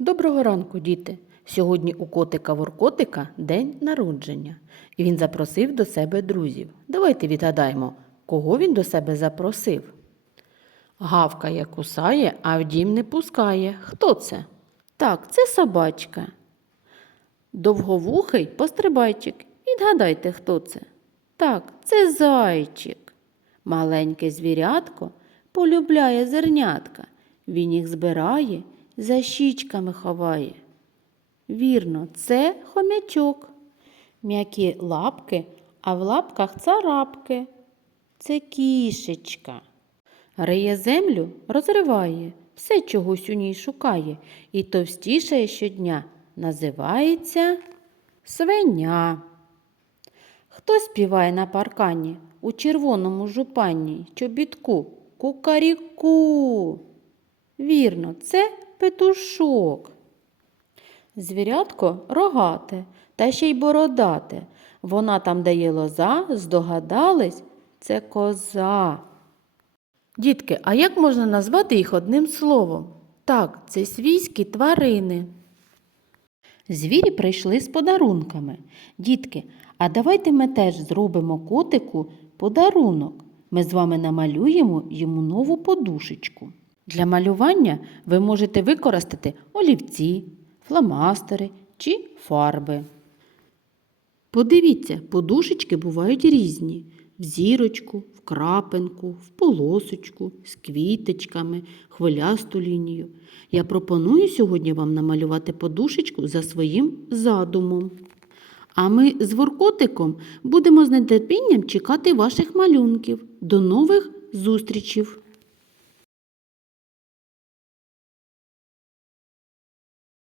Доброго ранку, діти! Сьогодні у котика Воркотика день народження, і він запросив до себе друзів. Давайте відгадаємо, кого він до себе запросив. Гавкає, кусає, а в дім не пускає. Хто це? Так, це собачка. Довговухий пострибайчик. Відгадайте, хто це? Так, це зайчик. Маленьке звірятко полюбляє зернятка. Він їх збирає, за щічками ховає. Вірно, це хомячок. М'які лапки, а в лапках царапки. Це кішечка. Риє землю, розриває, все чогось у ній шукає і товстішає щодня. Називається свиня. Хто співає на паркані у червоному жупанні чобітку кукаріку? Вірно, це петушок. Звірятко рогате та ще й бородате. Вона там, де є лоза, здогадались, це коза. Дітки, а як можна назвати їх одним словом? Так, це свійські тварини. Звірі прийшли з подарунками. Дітки, а давайте ми теж зробимо котику подарунок. Ми з вами намалюємо йому нову подушечку. Для малювання ви можете використати олівці, фломастери чи фарби. Подивіться, подушечки бувають різні: в зірочку, в крапинку, в полосочку, з квіточками, хвилясту лінію. Я пропоную сьогодні вам намалювати подушечку за своїм задумом. А ми з воркотиком будемо з нетерпінням чекати ваших малюнків. До нових зустрічів!